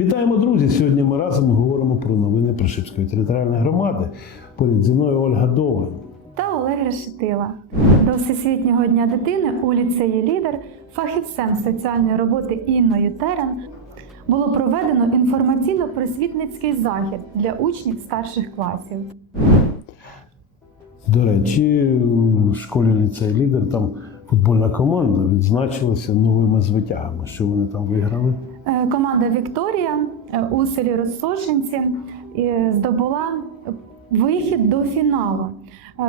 Вітаємо, друзі! Сьогодні ми разом говоримо про новини Прошипської територіальної громади. Поряд зі мною Ольга Довгань. та Олег Решетила. До Всесвітнього дня дитини у ліцеї Лідер фахівцем соціальної роботи Інною Терен було проведено інформаційно-просвітницький захід для учнів старших класів. До речі, у школі ліцей лідер там футбольна команда відзначилася новими звитягами. Що вони там виграли? Е, Команда Вікторія е, у селі Розсошенці е, здобула вихід до фіналу.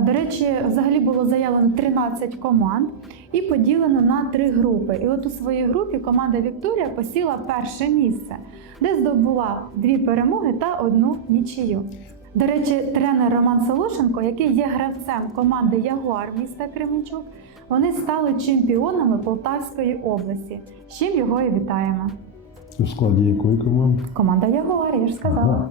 До речі, взагалі було заявлено 13 команд і поділено на три групи. І от у своїй групі команда Вікторія посіла перше місце, де здобула дві перемоги та одну нічию. До речі, тренер Роман Солошенко, який є гравцем команди Ягуар міста Кременчук, вони стали чемпіонами Полтавської області. З чим його і вітаємо. У складі якої команди? Команда Ягуар, я ж сказала.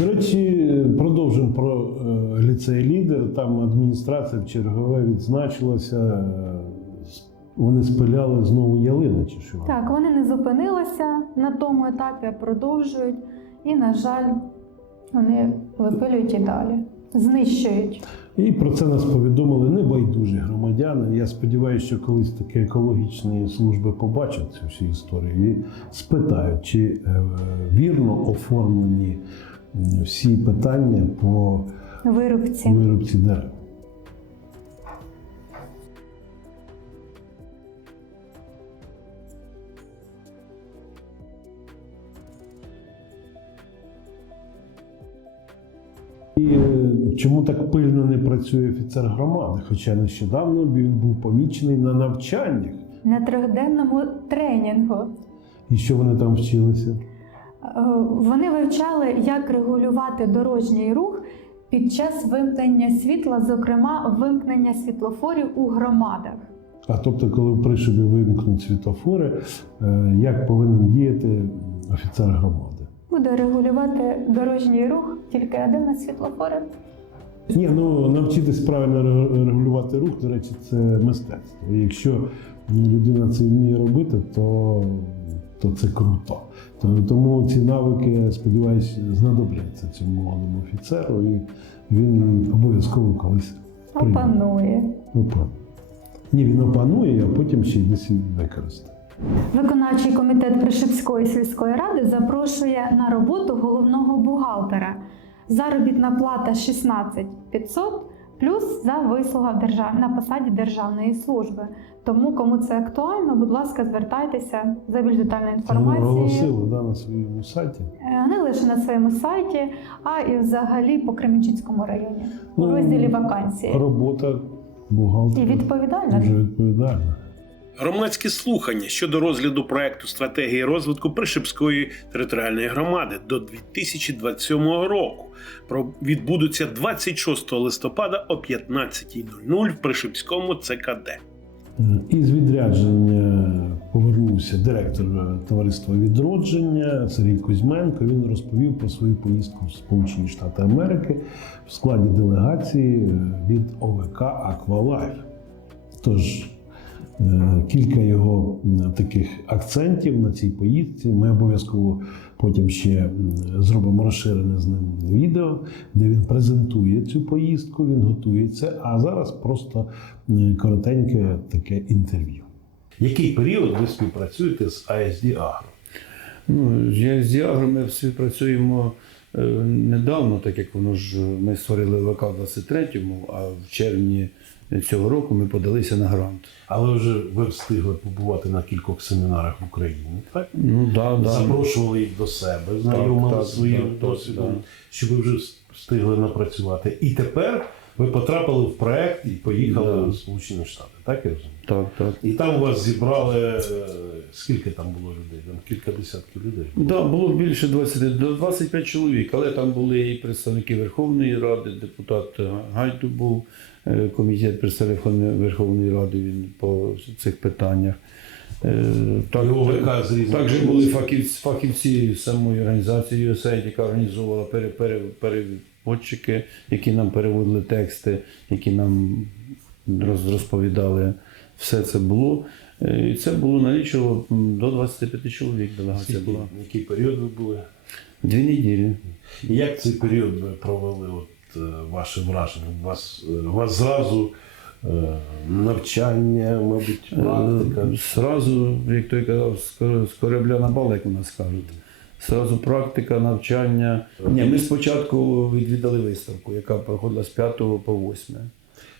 До речі, продовжимо про е, ліцей лідер. Там адміністрація в чергове відзначилася. е, Вони спиляли знову ялини, чи що? Так, вони не зупинилися на тому етапі, а продовжують. І, на жаль, вони випилюють і далі, знищують. І про це нас повідомили небайдужі громадяни. Я сподіваюся, що колись такі екологічні служби побачать цю всю історію і спитають, чи е, вірно оформлені всі питання по Вирубці. вирубці дерев. І е, чому так пильно не працює офіцер громади? Хоча нещодавно він був помічений на навчаннях. На трьохденному тренінгу. І що вони там вчилися? Е, Вони вивчали, як регулювати дорожній рух під час вимкнення світла, зокрема вимкнення світлофорів у громадах. А тобто, коли в пришибі вимкнуть світофори, е, як повинен діяти офіцер громади? Буде регулювати дорожній рух тільки один на світлофори. Ні, ну навчитись правильно регулювати рух, до речі, це мистецтво. І якщо людина це вміє робити, то, то це круто. Тому ці навики, сподіваюся, знадобляться цьому молодому офіцеру, і він обов'язково колись. Опанує. Опа. Ні, він опанує, а потім ще й десь використає. Виконавчий комітет Пришипської сільської ради запрошує на роботу головного бухгалтера. Заробітна плата 16 500 плюс за вислуга держав... на посаді державної служби. Тому, кому це актуально, будь ласка, звертайтеся за більш детальною інформацією. оголосили да, на своєму сайті. Е, Не лише на своєму сайті, а і взагалі по Кременчуцькому районі у Ну, розділі вакансії. Робота бухгалтера І відповідальна. дуже відповідальна. Громадські слухання щодо розгляду проекту стратегії розвитку Пришипської територіальної громади до 2027 року відбудуться 26 листопада о 15.00 в Пришипському ЦКД. Із відрядження повернувся директор товариства відродження Сергій Кузьменко. Він розповів про свою поїздку в Сполучені Штати Америки в складі делегації від ОВК Аквалайф. Тож кілька його таких акцентів на цій поїздці. Ми обов'язково потім ще зробимо розширене з ним відео, де він презентує цю поїздку, він готується. А зараз просто коротеньке таке інтерв'ю. Який період ви співпрацюєте з ASD Agro? Ну, з Діагро ми співпрацюємо е, недавно, так як воно ж ми створили ВК в 23-му, а в червні цього року ми подалися на грант. Але вже ви встигли побувати на кількох семінарах в Україні, так? Ну да, да. Запрошували їх до себе, знайомили своїм досвідом, так. що ви вже встигли напрацювати. І тепер ви потрапили в проект і поїхали Да. в Сполучені Штати, так я розумію? Так, так. І там у вас зібрали е, скільки там було людей? Там кілька десятків людей. Да, було більше 20, до 25 чоловік, але там були і представники Верховної Ради, депутат Гайду був, комітет представник Верховної Ради він по цих питаннях. Е, Так, також були фахівці, фахівці самої організації USAID, яка організовувала пере, пере, переводчики, які нам переводили тексти, які нам розповідали все це було. Е, І це було налічувало до 25 чоловік делегація була. який період ви були? Дві неділі. Як цей період ви провели е, ваше враження? У вас, е, у вас зразу е, навчання, мабуть, практика. Сразу, як той казав, з кор- корабля на бал, як у нас кажуть. Сразу практика, навчання. Ні, ми спочатку відвідали виставку, яка проходила з 5 по 8.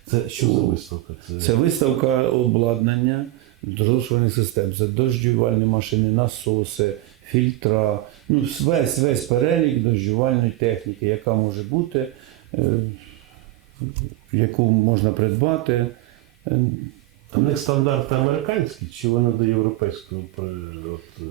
Це що за виставка? Це, Це виставка обладнання дорожніх систем. Це дождювальні машини, насоси, фільтра. Ну, весь, весь перелік дождювальної техніки, яка може бути, яку можна придбати. Е, У них стандарти американські, чи вони до європейського от, е,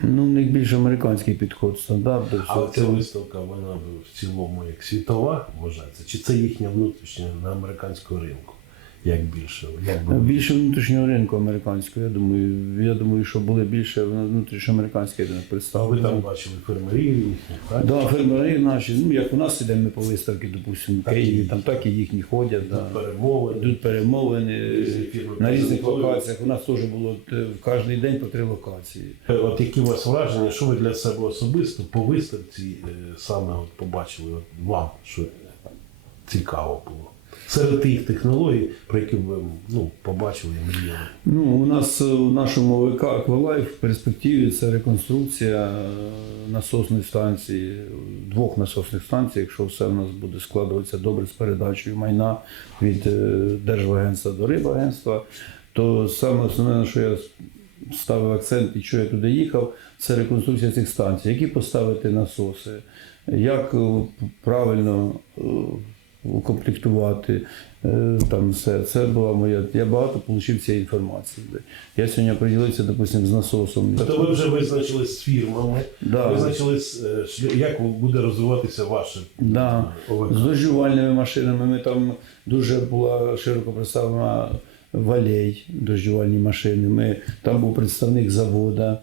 Ну, в них більш американський підход, стандарти. А ця це. виставка, вона в цілому як світова вважається, чи це їхня внутрішня на американському ринку? Як більше? Як би ви- Більше внутрішнього ринку американського, я думаю. Я думаю, що були більше внутрішньоамериканські ви там бачили фермерів так? Да, фермери наші, ну як у нас ідемо ми по виставці, допустимо, в Києві, там так і їхні ходять. Да. Перемови. Йдуть перемовини на різних локаціях. У нас теж було е, в кожен день по три локації. Е, От які у вас враження, що ви для себе особисто по виставці е, саме от побачили от вам, що цікаво було? Серед тих технологій, про які ви ну, побачили і мріяли. Ну, у нас е, у нашому ВК Аквалайф в перспективі це реконструкція е, насосної станції, двох насосних станцій, якщо все в нас буде складуватися добре з передачею майна від е, Держвагентства до Рибагентства, то саме основне, що я ставив акцент і що я туди їхав, це реконструкція цих станцій, які поставити насоси, як е, правильно е, укомплектувати. е, Там все. Це була моя. Я багато отримав цієї інформації. Я сьогодні приділився, допустим, з насосом. Тобто ви вже визначились з фірмами, Да. визначились, е, як буде розвиватися ваше Да. ОВК. З дождювальними машинами ми там дуже була широко представлена валей, дождювальні машини. Ми, там був представник завода.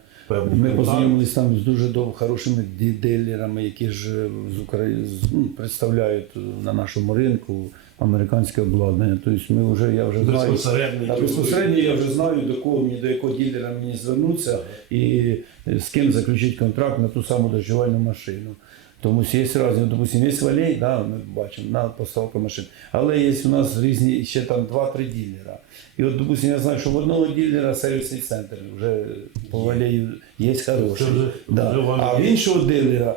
Ми познайомилися там з дуже дов- хорошими дилерами, які ж з України ну, представляють на нашому ринку американське обладнання. Тобто ми вже я вже знаю. Безпосередньо. Я вже знаю, до кого мені, до якого ділера мені звернутися і е, з ким заключити контракт на ту саму доживальну машину. Тому що є різні, допустимо, є валей, да, ми бачимо на поставку машин. Але є у нас різні ще там 2-3 ділера. І от, допустимо, я знаю, що в одного ділера сервісний центр вже по валею є хороший. Да. А в іншого дилера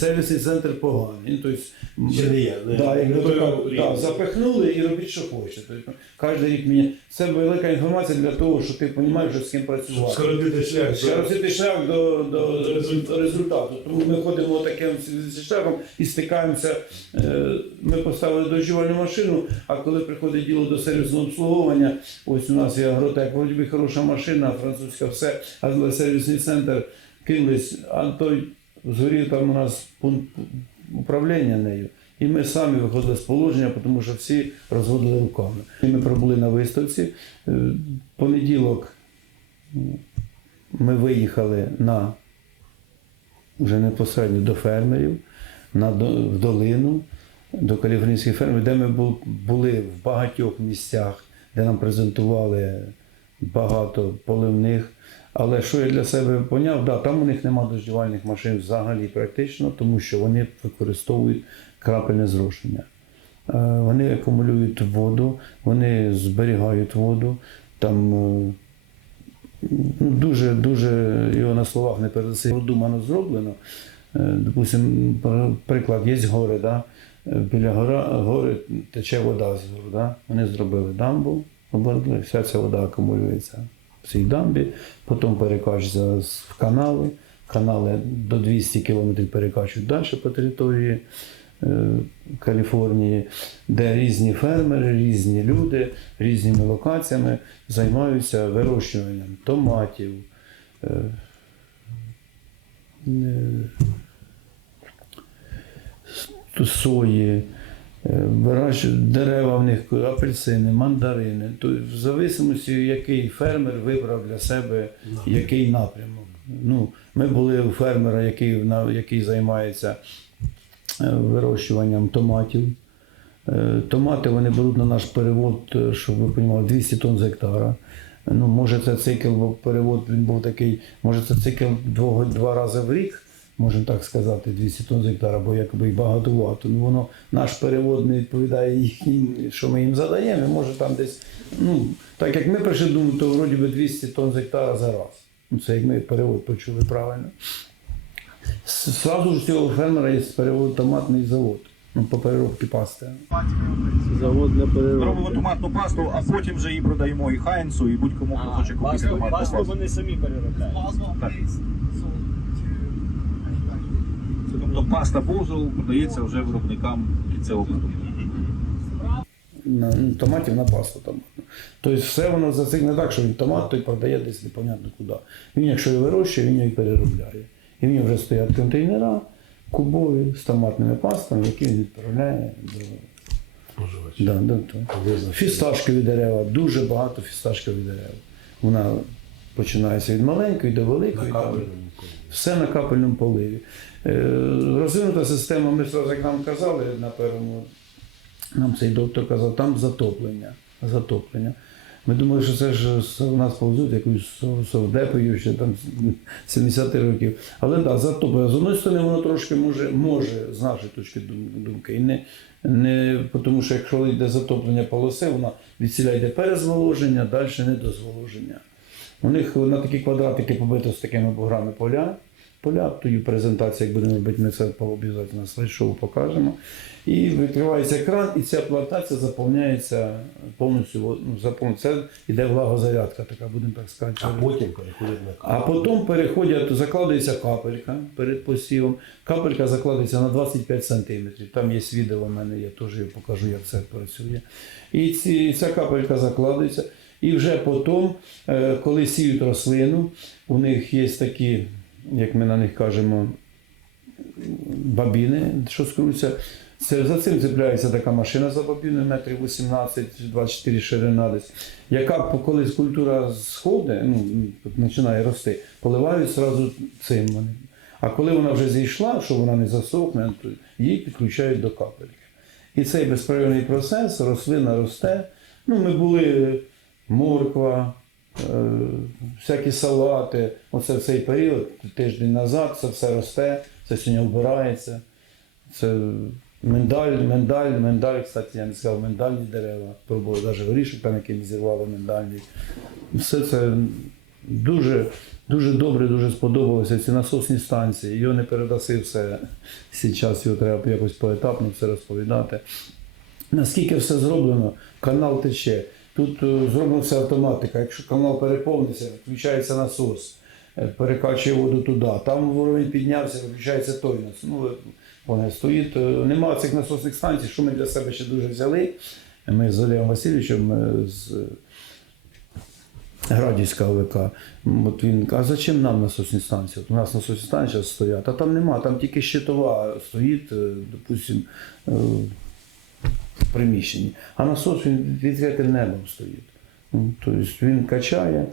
сервісний центр поганий. Тобто, Ще не є, не- да, як не то той кажуть, да, запихнули і робіть, що хочете. Тобто, кожен рік мені це велика інформація для того, що ти розумієш, що з ким Щоб працювати. скоротити шлях. Розійти шлях до, до, до результату. Тому ми ходимо таким шляхом і стикаємося. Е, Ми поставили доживальну машину, а коли приходить діло до сервісного обслуговування, ось у нас є агротек, вроді би хороша машина, французька, все, але сервісний центр кинулись, а той згорів там у нас пункт управління нею. І ми самі виходили з положення, тому що всі розводили руками. Ми пробули на виставці. Е, Понеділок ми виїхали на вже непосередньо до фермерів, на, в долину, до каліфорнійських фермерів, де ми були в багатьох місцях, де нам презентували багато поливних. Але що я для себе поняв, да, там у них немає дождівальних машин взагалі практично, тому що вони використовують крапельне зрошення. Е, Вони акумулюють воду, вони зберігають воду. Там е, ну, дуже, дуже його на словах не передаси. Продумано зроблено. Е, Допустим, приклад, є гори, да? Біля гора, гори тече вода з гор. Да? Вони зробили дамбу, обладнали, вся ця вода акумулюється цій дамбі, потім перекачується з- в канали. Канали до 200 км перекачують далі по території е, Каліфорнії, де різні фермери, різні люди різними локаціями займаються вирощуванням томатів, е, е, сої, дерева в них, апельсини, мандарини. Тобто, в зависимості, який фермер вибрав для себе який напрямок. Ну, ми були у фермера, який, на- який займається е, вирощуванням томатів. Е, Томати вони беруть на наш перевод, е, щоб ви розуміли, 200 тонн з гектара. Ну, може, це цикл, бо перевод він був такий, може, це цикл два, два рази в рік, можемо так сказати, 200 тонн з гектара, бо якби їх багатувато. Ну, воно, наш перевод не відповідає їхнім, що ми їм задаємо, і може там десь, ну, так як ми прийшли думати, то вроді би 200 тонн з гектара за раз. Ну, це як ми перевод почули правильно. Сразу ж цього фермера є перевод томатний завод. Ну, по переробці пасти. Завод для Робимо томатну пасту, а потім вже її продаємо і Хайнсу, і будь-кому хто хоче купити Пасту, томатну пасту пасту. вони самі переробляють. Так. Тобто паста Бозол подається вже виробникам кінцевого продукту. на ну, томатів на пасту томатну. Тобто все воно зацикне так, що він томат той продає десь непонятно куди. Він, якщо його вирощує, він його і переробляє. І в нього вже стоять контейнера кубові з томатними пастами, які він відправляє до. Да, да, то. Фісташкові дерева, дуже багато фісташкових дерев. Вона починається від маленької до великої. там все на капельному поливі. Е, Розвинута система, ми як нам казали на першому, нам цей доктор казав, там затоплення. затоплення. Ми думали, що це ж у нас повзуть якусь совдепою ще там 70 років. Але так, да, затоплення. З одної сторони, воно трошки може, може з нашої точки думки. І не, не, тому що якщо йде затоплення полоси, вона відсіля йде перезволоження, далі недозволоження. У них на такі квадратики побито з такими буграми поля. Поля, тою презентацію, як будемо робити, ми це обов'язково слайд-шоу покажемо. І відкривається екран, і ця плантація заповняється повністю. Ну. Це йде влагозарядка, така, будемо так сказати. А потім переходять на А потім переходять, закладається капелька перед посівом. Капелька закладається на 25 см. Там є відео в мене, я теж покажу, як це працює. І ці, ця капелька закладається. І вже потім, е, коли сіють рослину, у них є такі, як ми на них кажемо, бабіни, що скруться. Це, за цим цепляється така машина за бабіною, метрів 18-24 ширина десь, яка коли культура сходить, ну, починає рости, поливають одразу цим. вони. А коли вона вже зійшла, що вона не засохне, то її підключають до капельки. І цей безперервний процес, рослина росте. Ну, ми були морква, всякі салати. Оце в цей період, тиждень назад, це все росте, це сьогодні вбирається. Це миндаль, миндаль, миндаль, кстати, я не сказав, миндальні дерева. Пробували навіть горішок там, який зірвали миндальний. Все це дуже, дуже добре, дуже сподобалося. Ці насосні станції. Його не передаси все. Зараз його треба якось поетапно все розповідати. Наскільки все зроблено, канал тече. Тут е, зроблена автоматика. Якщо канал переповниться, включається насос, е, перекачує воду туди. Там уровень піднявся, виключається той насос. Ну, вони стоїть. е, Нема цих насосних станцій, що ми для себе ще дуже взяли. Ми з Олегом Васильовичем е, з Градівська ОВК. От він каже, а зачем нам насосні станції? От у нас насосні станції стоять, а там нема, там тільки щитова стоїть, е, допустим, е, в приміщенні. А насос він відкритим небом стоїть. Ну, Тобто він качає.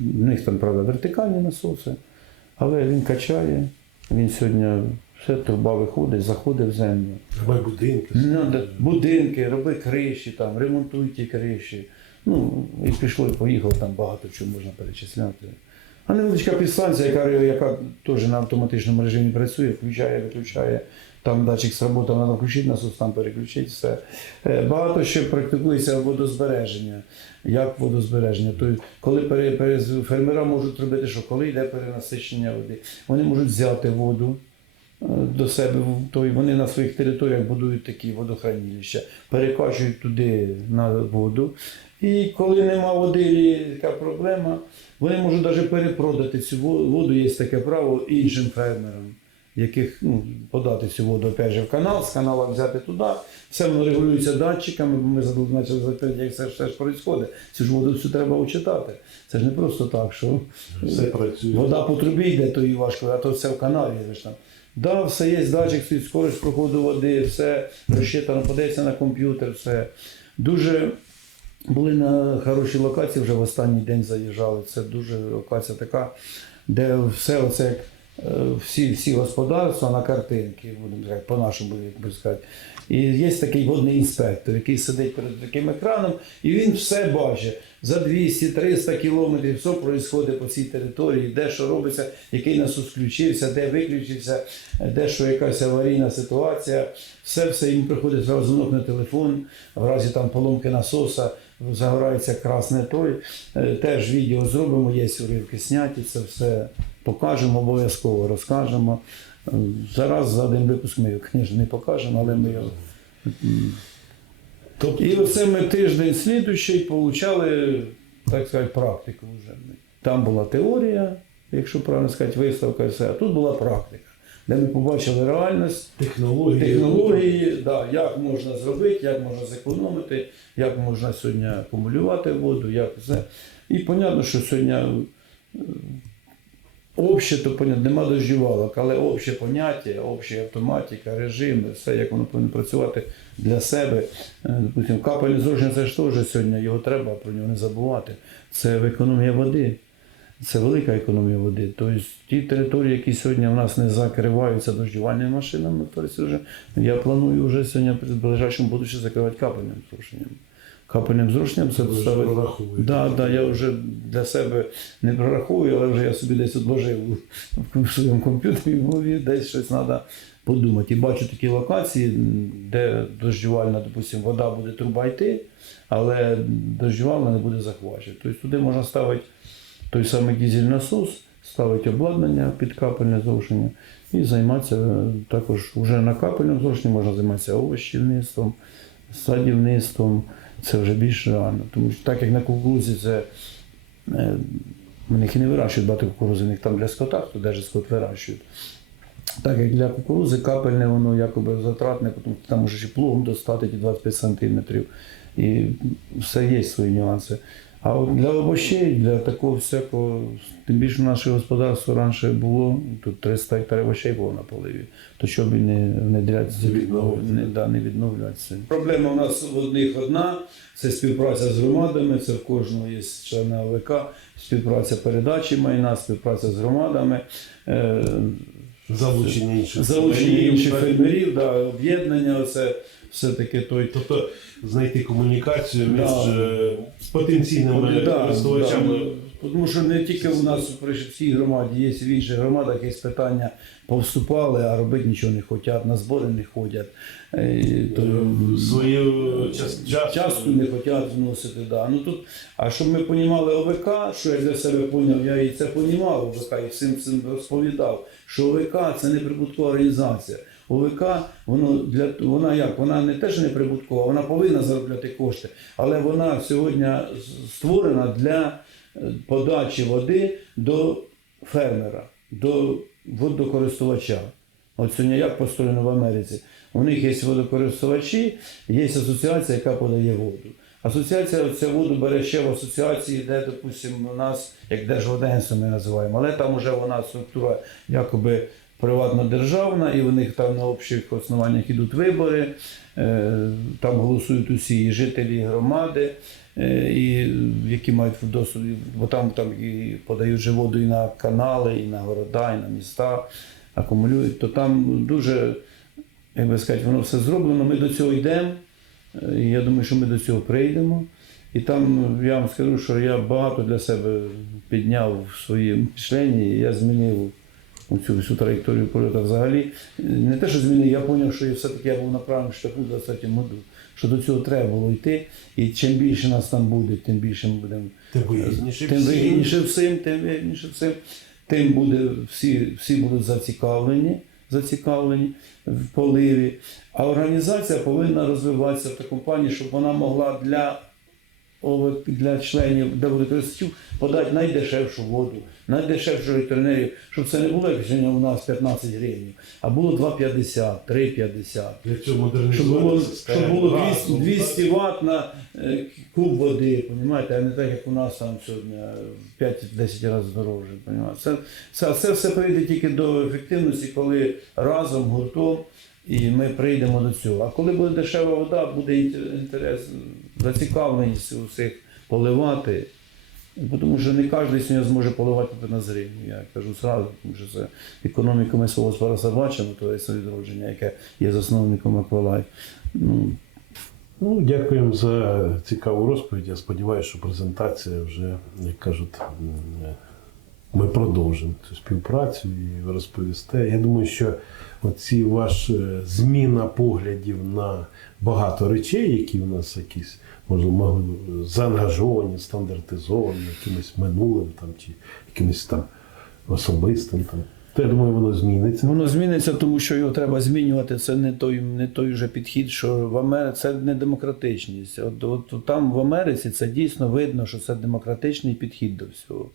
В них там, правда, вертикальні насоси, але він качає. Він сьогодні все труба виходить, заходить в землю. Давай будинки. Надо будинки, роби криші, там, ремонтуй ті криші. Ну, і пішло, і поїхало, там багато чого можна перечисляти. А невеличка підстанція, яка, яка теж на автоматичному режимі працює, включає, виключає. Там датчик сработав, треба включити насос, там переключити все. Е, Багато ще практикується водозбереження. Як водозбереження? Тобто, коли фермера можуть робити, що коли йде перенасичення води, вони можуть взяти воду, до себе, в той, вони на своїх територіях будують такі водохранилища, перекачують туди на воду. І коли нема води, і яка проблема, вони можуть навіть перепродати цю воду, є таке право іншим фермерам, яких ну, подати цю воду опять же, в канал, з канала взяти туди. Все воно регулюється датчиками, бо ми почали запитати, як це все ж відбувається. Цю ж воду всю треба учитати. Це ж не просто так, що Все працює. Вода по трубі йде, то і важко, а то все в каналі. ви ж там. Да, все є, датчик, стоїть проходу води, все розчитано, подається на комп'ютер, все. Дуже були на хорошій локації, вже в останній день заїжджали. Це дуже локація така, де все оце як всі, всі господарства на картинки, будемо по-нашому, сказати. І є такий водний інспектор, який сидить перед таким екраном, і він все бачить. За 200-300 кілометрів все відбувається по цій території, де що робиться, який насос включився, де виключився, де що якась аварійна ситуація. Все все йому приходить дзвонок на телефон, в разі там поломки насоса, загорається красне той. Е, Теж відео зробимо, є уривки зняті, це все покажемо, обов'язково розкажемо. Зараз за один випуск ми його, звісно, не покажемо, але ми його. Тобто, І оце ми тиждень слідуючий получали, так сказати, практику вже. Там була теорія, якщо правильно сказати, виставка і все, а тут була практика, де ми побачили реальність, технології. технології, да, як можна зробити, як можна зекономити, як можна сьогодні акумулювати воду, як все. І понятно, що сьогодні обще, то понятно, нема дождівалок, але обще поняття, обща автоматика, режими, все, як воно повинно працювати для себе. Е, Допустим, капельне зрушення це ж теж сьогодні, його треба про нього не забувати. Це економія води. Це велика економія води. Тобто ті території, які сьогодні в нас не закриваються дождівальними машинами, тобто вже, я планую вже сьогодні в ближайшому будучи закривати капельним зрушенням. Капельним зрушенням це Ви ж Да, да, я вже для себе не прораховую, але вже я собі десь відложив в своєму комп'ютері в голові, десь щось треба подумати. І бачу такі локації, де дождювальна, допустимо, вода буде труба йти, але дождювальна не буде захвачена. Тобто туди можна ставити той самий дізель-насос, ставити обладнання під капельне зрушення і займатися також вже на капельному зрушенні можна займатися овощівництвом, садівництвом. Це вже більш реально. Тому що так як на кукурузі це е, в них і не вирощують багато кукурузи, в них там для скота, то навіть скот вирощують. Так як для кукурузи капельне, воно якоби затратне, тому що там може ще плугом достати ті 25 сантиметрів. І все є свої нюанси. А от для овощей, для такого всякого, тим більше наше господарство раніше було, тут 300 гектарів овощей було на поливі, то щоб і не внедряти, Не да, не відновлюватися. Проблема у нас в одних одна, це співпраця з громадами, це в кожного є члени АВК, співпраця передачі майна, співпраця з громадами. Е, Залучення інших інших фермерів, да, об'єднання, це все-таки той. Тобто знайти комунікацію між Да. е, потенційними Да, користувачами. да. Тому що не тільки у нас при цій громаді, є і в інших громадах є питання, повступали, а робити нічого не хочуть, на збори не ходять. Е, то- Е, Свою час, час, Частку не хочуть вносити. Да. Ну, тут, а щоб ми розуміли ОВК, що я для себе поняв, я і це понімав ОВК і всім цим розповідав, що ОВК це не прибуткова організація. ОВК, воно для вона як? Вона не те, що не прибуткова, вона повинна заробляти кошти, але вона сьогодні створена для е, подачі води до фермера, до водокористувача. От сьогодні як построєно в Америці. У них є водокористувачі, є асоціація, яка подає воду. Асоціація цю воду бере ще в асоціації, де, допустимо, у нас, як Держводагентство ми називаємо, але там вже вона структура якоби приватно-державна, і в них там на общих основаннях ідуть вибори, е, там голосують усі і жителі громади, е, і, які мають доступ, бо там, там і подають же воду і на канали, і на города, і на міста, акумулюють, то там дуже, як би сказати, воно все зроблено. Ми до цього йдемо. Е, І я думаю, що ми до цього прийдемо. І там я вам скажу, що я багато для себе підняв в своєму мишленні, я змінив цю всю траєкторію польоту взагалі. Не те, що змінив, я зрозумів, що я все-таки я був на правильному шляху в 20 году, що до цього треба було йти. І чим більше нас там буде, тим більше ми будемо Тим вигідніше тим всім. вигідніше всім, тим вигідніше всім. Тим буде всі, всі будуть зацікавлені, зацікавлені в поливі. А організація повинна розвиватися в такому плані, щоб вона могла для, для членів для водокористувачів подати найдешевшу воду, найдешевшу електроенергію, щоб це не було, як сьогодні у нас 15 гривень, а було 2,50, 3,50. Щоб було, щоб було 200, 200 Вт на е, куб води, понімаєте, а не так, як у нас там сьогодні 5-10 разів дорожче. Понімаєте? Це, це, це все прийде тільки до ефективності, коли разом, гуртом, і ми прийдемо до цього. А коли буде дешева вода, буде інтер- інтерес, зацікавленість усіх поливати. Тому що не кожен сьогодні зможе поливати на зрівню. Я кажу зразу, тому що це економіку ми свого спараса бачимо, то є відродження, яке є засновником Аквалайф. Ну, Ну, дякуємо за цікаву розповідь. Я сподіваюся, що презентація вже, як кажуть, ми продовжимо цю співпрацю і розповісте. Я думаю, що оці ваша зміна поглядів на багато речей, які в нас якісь можливо заангажовані, стандартизовані якимось минулим там чи якимось там особистим. Там. То я думаю, воно зміниться. Воно зміниться, тому що його треба змінювати. Це не той, не той вже підхід, що в Америці це не демократичність. От, от там в Америці це дійсно видно, що це демократичний підхід до всього.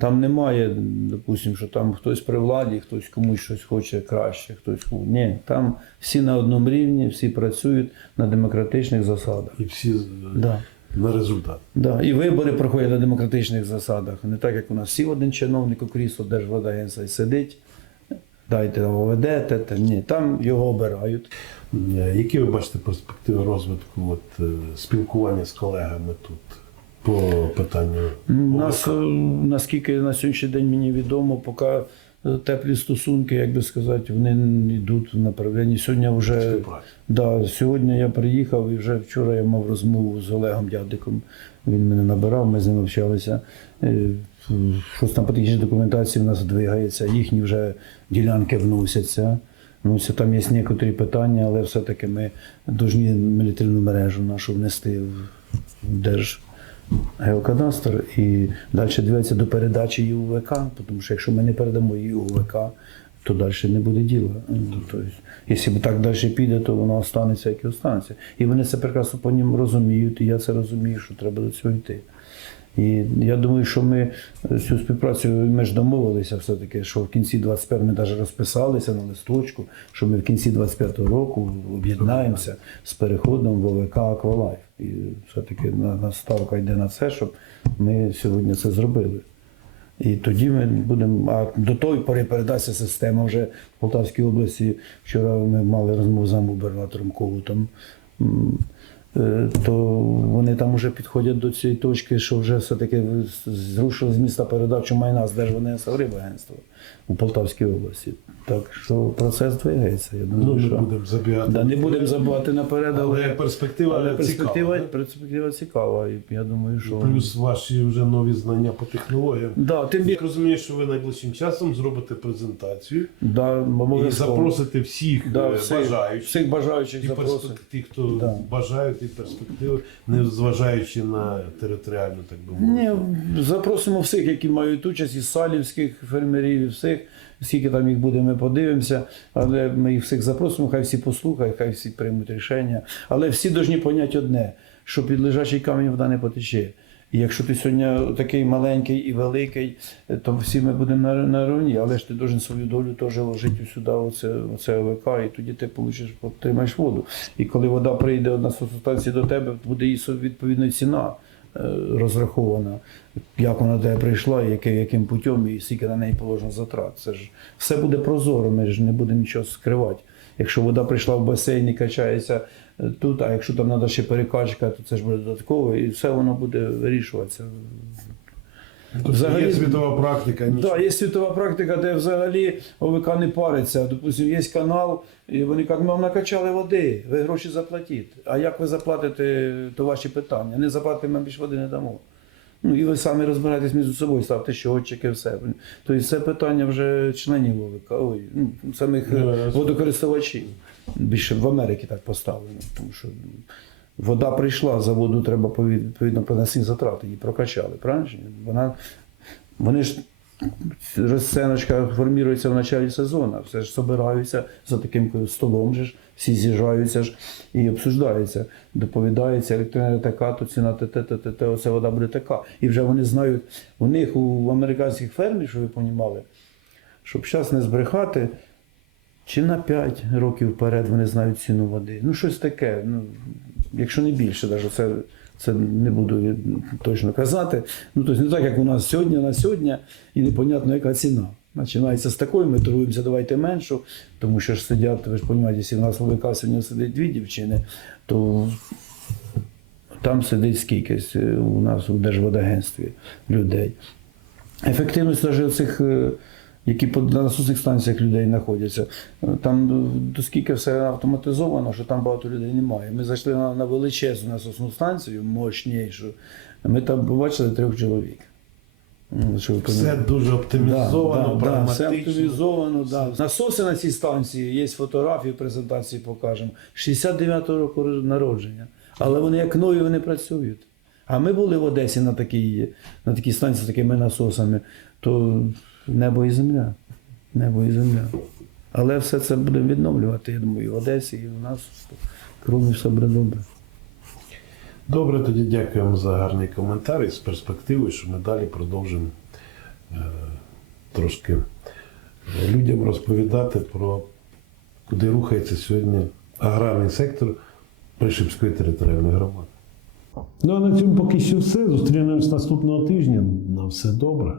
Там немає, допустимо, що там хтось при владі, хтось комусь щось хоче краще, хтось ні. Там всі на одному рівні, всі працюють на демократичних засадах. І всі Да. на результат. Да, і вибори проходять на демократичних засадах. Не так, як у нас всі один чиновник у крісло Держводагентства і сидить. Дайте ведете, та ні, там його обирають. Е, Які ви бачите перспективи розвитку от, е, спілкування з колегами тут по питанню? Нас, е, наскільки на сьогоднішній день мені відомо, поки е, теплі стосунки, як би сказати, вони йдуть в направлянні. Сьогодні вже да, сьогодні я приїхав і вже вчора я мав розмову з Олегом Дядиком. Він мене набирав, ми з ним общалися. Е, Щось там по технічній документації в нас двигається, їхні вже ділянки вносяться. Ну, це там є некоторі питання, але все-таки ми повинні мілітарну мережу нашу внести в Держ геокадастр і далі дивиться до передачі її тому що якщо ми не передамо УВК, то далі не буде діла. Тобто, якщо так далі піде, то воно останеться, як і останеться. І вони це прекрасно по ним розуміють, і я це розумію, що треба до цього йти. І я думаю, що ми е, цю співпрацю ми ж домовилися все-таки, що в кінці 25 ми навіть розписалися на листочку, що ми в кінці 25-го року об'єднаємося з переходом в ОВК Аквалайф. І все-таки наставка йде на це, щоб ми сьогодні це зробили. І тоді ми будемо. А до тої пори передасться система вже в Полтавській області. Вчора ми мали розмову з замгубернатором Ковутом. Е, То вони там вже підходять до цієї точки, що вже все-таки зрушили з міста передачу майна з Держводагентства в Рибагентство у Полтавській області. Так що процес двигається. Я думаю, Ну, не що будемо забігати. да, не будемо забувати наперед, але, Але перспектива але перспектива, цікава. перспектива цікава. І я думаю, що Плюс ваші вже нові знання по технологіям. да, тим Я розумію, що ви найближчим часом зробите презентацію да, і запросите всіх Да, е, всіх, бажаючих. всіх бажаючих І запросити. перспек- хто Да. бажають і перспективи, не зважаючи на територіальну, так би мовити. Ні, запросимо всіх, які мають участь, із салівських фермерів, і всіх, скільки там їх буде, ми подивимося. Але ми їх всіх запросимо, хай всі послухають, хай всі приймуть рішення. Але всі повинні поняти одне, що під лежачий камінь вода не потече. І якщо ти сьогодні такий маленький і великий, то всі ми будемо на, рівні, але ж ти должен свою долю теж вложити сюди, оце, оце ОВК, і тоді ти получиш, отримаєш воду. І коли вода прийде одна субстанція до тебе, буде їй відповідна ціна е, розрахована, як вона до прийшла, яким, яким путем, і скільки на неї положено затрат. Це ж все буде прозоро, ми ж не будемо нічого скривати. Якщо вода прийшла в басейн і качається е, тут, а якщо там треба ще перекачка, то це ж буде додатково, і все воно буде вирішуватися. Тобто взагалі- є світова практика, Так, нічого. є світова практика, де взагалі ОВК не париться. Допустим, є канал, і вони кажуть, ми вам накачали води, ви гроші заплатіть. А як ви заплатите, то ваші питання. Не заплатите, ми більше води не дамо. Ну і ви самі розбираєтесь між собою, ставте щотчики, все. Тобто це питання вже членів ОВК, ой, ну, самих е, Ну, водокористувачів. Більше в Америці так поставлено, тому що вода прийшла, за воду треба повід- відповідно понести затрати, її прокачали. Правильно? Вона, вони ж розценочка формується в началі сезону, все ж собираються за таким столом, же ж, всі з'їжджаються ж і обсуждаються, доповідається, електроенергія така, то ціна те, оце вода буде така. І вже вони знають, у них у американських фермерів, що ви понімали, щоб зараз не збрехати, чи на 5 років вперед вони знають ціну води. Ну, щось таке. Ну, якщо не більше, навіть це, це не буду точно казати. Ну, тобто не так, як у нас сьогодні на сьогодні, і непонятно, яка ціна. Починається з такої, ми торгуємося, давайте меншу, тому що ж сидять, ви ж розумієте, якщо в нас ловика сьогодні сидить дві дівчини, то Там сидить скількись е, у нас у Держводагентстві людей. Ефективність навіть цих, е, які на насосних станціях людей знаходяться, е, там до скільки все автоматизовано, що там багато людей немає. Ми зайшли на, на величезну насосну станцію, мощнішу. Ми там побачили трьох чоловік. Ну, що Все дуже оптимізовано, да, да, все оптимізовано. Да. Насоси на цій станції, є фотографії, презентації покажемо. 69-го року народження. Але вони як нові, вони працюють. А ми були в Одесі на такій, на такій станції з такими насосами, то небо і земля. Небо і земля. Але все це будемо відновлювати, я думаю, і в Одесі, і в нас. Кромі все буде добре. Добре, тоді дякуємо за гарний коментар і з перспективою, що ми далі продовжимо е, трошки людям розповідати про куди рухається сьогодні аграрний сектор Пришипської територіальної громади. Ну а на цьому поки що все. Зустрінемось наступного тижня. На все добре.